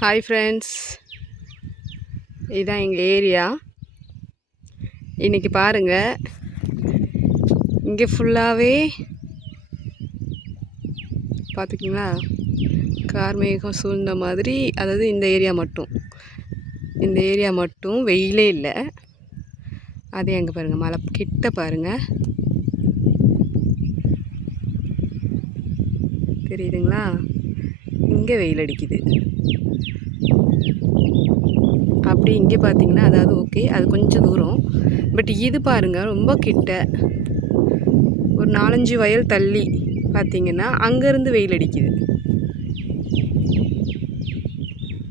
Hi friends, இதுதான் எங்கள் area. இன்றைக்கி பாருங்கள், இங்கே ஃபுல்லாகவே பார்த்துக்கிங்களா கார்மேகம் சூழ்ந்த மாதிரி. அதாவது இந்த ஏரியா மட்டும் வெயிலே இல்லை. அதே அங்கே பாருங்கள், மலை கிட்ட பாருங்கள், தெரியுதுங்களா? இங்கே வெயில் அடிக்குது. அப்படி இங்கே பார்த்தீங்கன்னா, அதாவது ஓகே, அது கொஞ்சம் தூரம். பட் இது பாருங்கள், ரொம்ப கிட்ட. ஒரு 4-5 வயல் தள்ளி பார்த்தீங்கன்னா அங்கேருந்து வெயில் அடிக்குது.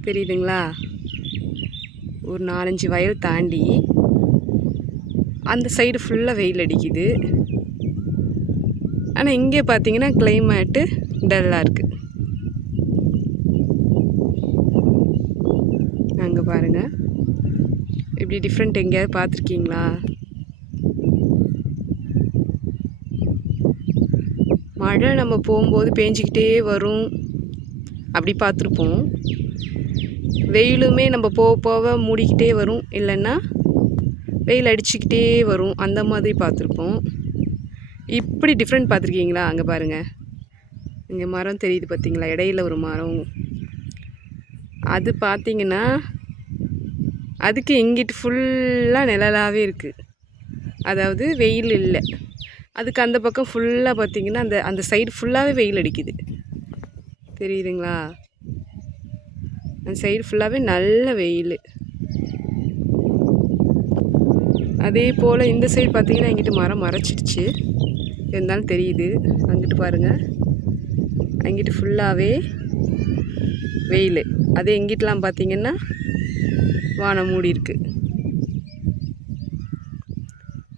தெரியுதுங்களா? ஒரு 4-5 வயல் தாண்டி அந்த சைடு ஃபுல்லாக வெயில் அடிக்குது. ஆனால் இங்கே பார்த்தீங்கன்னா கிளைமேட்டு டல்லாக இருக்குது. அங்கே பாருங்கள், இப்படி டிஃப்ரெண்ட் எங்கேயாவது பார்த்துருக்கீங்களா? மழை நம்ம போகும்போது பேஞ்சிக்கிட்டே வரும், அப்படி பார்த்துருப்போம். வெயிலுமே நம்ம போக போக மூடிக்கிட்டே வரும், இல்லைன்னா வெயில் அடிச்சுக்கிட்டே வரும், அந்த மாதிரி பார்த்துருப்போம். இப்படி டிஃப்ரெண்ட் பார்த்துருக்கீங்களா? அங்கே பாருங்கள், இங்கே மரம் தெரியுது பார்த்தீங்களா? இடையில ஒரு மரம். அது பார்த்திங்கன்னா அதுக்கு இங்கிட்டு ஃபுல்லாக நிழலாகவே இருக்குது. அதாவது வெயில் இல்லை. அதுக்கு அந்த பக்கம் ஃபுல்லாக பார்த்திங்கன்னா அந்த சைடு ஃபுல்லாகவே வெயில் அடிக்குது. தெரியுதுங்களா? அந்த சைடு ஃபுல்லாகவே நல்ல வெயில். அதே போல் இந்த சைடு பார்த்திங்கன்னா இங்கிட்டு மரம் மறைச்சிடுச்சு, இருந்தாலும் தெரியுது. அங்கிட்டு பாருங்கள், அங்கிட்டு ஃபுல்லாகவே வெயில். அதே எங்கிட்டலாம் பார்த்திங்கன்னா வானம் மூடி இருக்கு.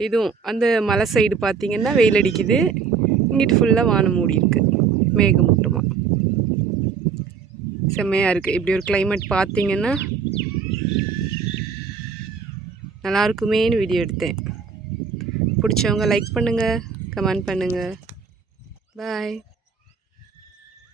இதுவும் அந்த மலை சைடு பார்த்திங்கன்னா வெயில் அடிக்குது, இங்கிட்டு ஃபுல்லாக வானம் மூடி இருக்கு, மேகமூட்டமாக. செம்மையாக இருக்குது. இப்படி ஒரு கிளைமேட் பார்த்திங்கன்னா நல்லாயிருக்குமேனு வீடியோ எடுத்தேன். பிடிச்சவங்க லைக் பண்ணுங்கள், கமெண்ட் பண்ணுங்கள். பாய்.